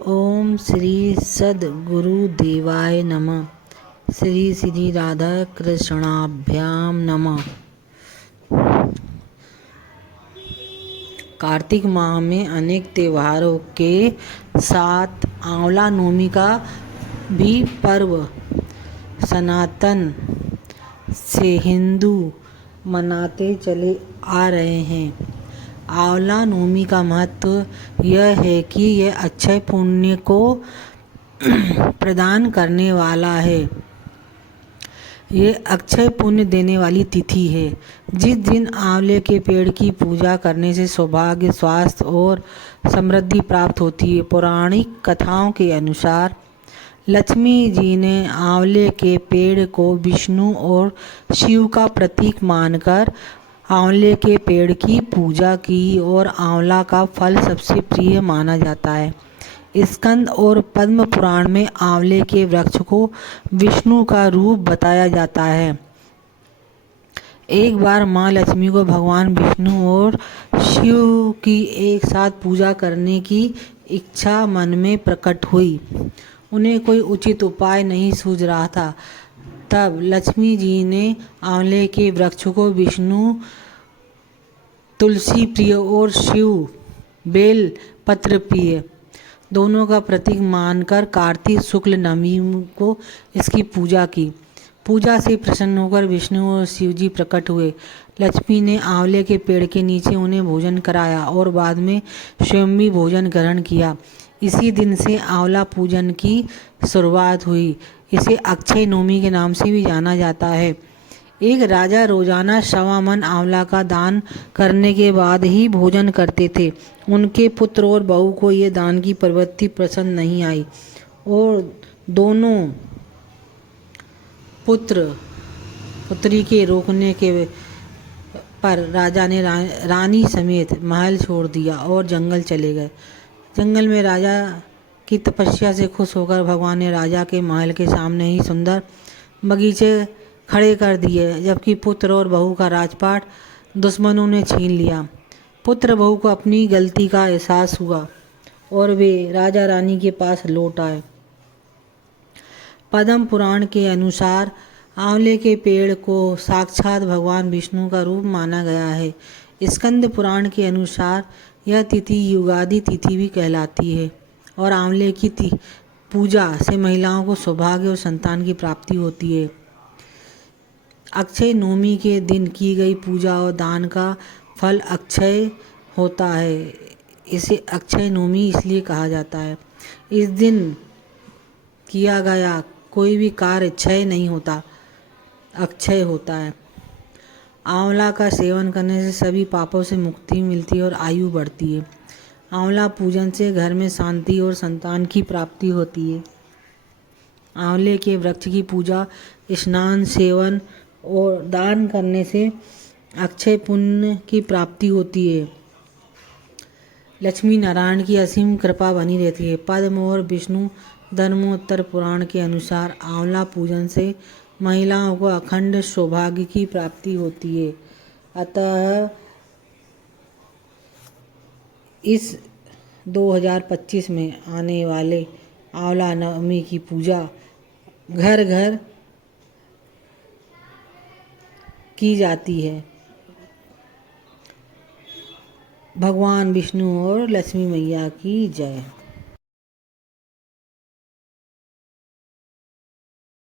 ओम श्री सद्गुरुदेवाय नमः। श्री श्री राधा कृष्णाभ्याम नमः। कार्तिक माह में अनेक त्योहारों के साथ आंवला नवमी का भी पर्व सनातन से हिंदू मनाते चले आ रहे हैं। आंवला नवमी का महत्व यह है कि यह अक्षय पुण्य को प्रदान करने वाला है। ये अक्षय पुण्य देने वाली तिथि है। जिस दिन आंवले के पेड़ की पूजा करने से सौभाग्य, स्वास्थ्य और समृद्धि प्राप्त होती है। पौराणिक कथाओं के अनुसार लक्ष्मी जी ने आंवले के पेड़ को विष्णु और शिव का प्रतीक मानकर आंवले के पेड़ की पूजा की और आंवला का फल सबसे प्रिय माना जाता है। स्कंद और पद्म पुराण में आंवले के वृक्ष को विष्णु का रूप बताया जाता है। एक बार माँ लक्ष्मी को भगवान विष्णु और शिव की एक साथ पूजा करने की इच्छा मन में प्रकट हुई। उन्हें कोई उचित उपाय नहीं सूझ रहा था। तब लक्ष्मी जी ने आंवले के वृक्ष को विष्णु तुलसी प्रिय और शिव बेल पत्र प्रिय दोनों का प्रतीक मानकर कार्तिक शुक्ल नवमी को इसकी पूजा की। पूजा से प्रसन्न होकर विष्णु और शिव जी प्रकट हुए। लक्ष्मी ने आंवले के पेड़ के नीचे उन्हें भोजन कराया और बाद में स्वयं भी भोजन ग्रहण किया। इसी दिन से आंवला पूजन की शुरुआत हुई। इसे अक्षय नवमी के नाम से भी जाना जाता है। एक राजा रोजाना 1.25 मन आंवला का दान करने के बाद ही भोजन करते थे। उनके पुत्र और बहू को ये दान की प्रवृत्ति पसंद नहीं आई और दोनों पुत्र पुत्री के रोकने के पर राजा ने रानी समेत महल छोड़ दिया और जंगल चले गए। जंगल में राजा की तपस्या से खुश होकर भगवान ने राजा के महल के सामने ही सुंदर बगीचे खड़े कर दिए, जबकि पुत्र और बहू का राजपाट दुश्मनों ने छीन लिया। पुत्र बहू को अपनी गलती का एहसास हुआ और वे राजा रानी के पास लौट आए। पद्म पुराण के अनुसार आंवले के पेड़ को साक्षात भगवान विष्णु का रूप माना गया है। स्कंद पुराण के अनुसार यह तिथि युगादि तिथि भी कहलाती है और आंवले की पूजा से महिलाओं को सौभाग्य और संतान की प्राप्ति होती है। अक्षय नवमी के दिन की गई पूजा और दान का फल अक्षय होता है। इसे अक्षय नवमी इसलिए कहा जाता है। इस दिन किया गया कोई भी कार्य क्षय नहीं होता, अक्षय होता है। आंवला का सेवन करने से सभी पापों से मुक्ति मिलती है और आयु बढ़ती है। आंवला पूजन से घर में शांति और संतान की प्राप्ति होती है। आंवले के वृक्ष की पूजा, स्नान, सेवन और दान करने से अक्षय पुण्य की प्राप्ति होती है। लक्ष्मी नारायण की असीम कृपा बनी रहती है। पद्म और विष्णु धर्मोत्तर पुराण के अनुसार आंवला पूजन से महिलाओं को अखंड सौभाग्य की प्राप्ति होती है। अतः इस 2025 में आने वाले आंवला नवमी की पूजा घर घर की जाती है। भगवान विष्णु और लक्ष्मी मैया की जय।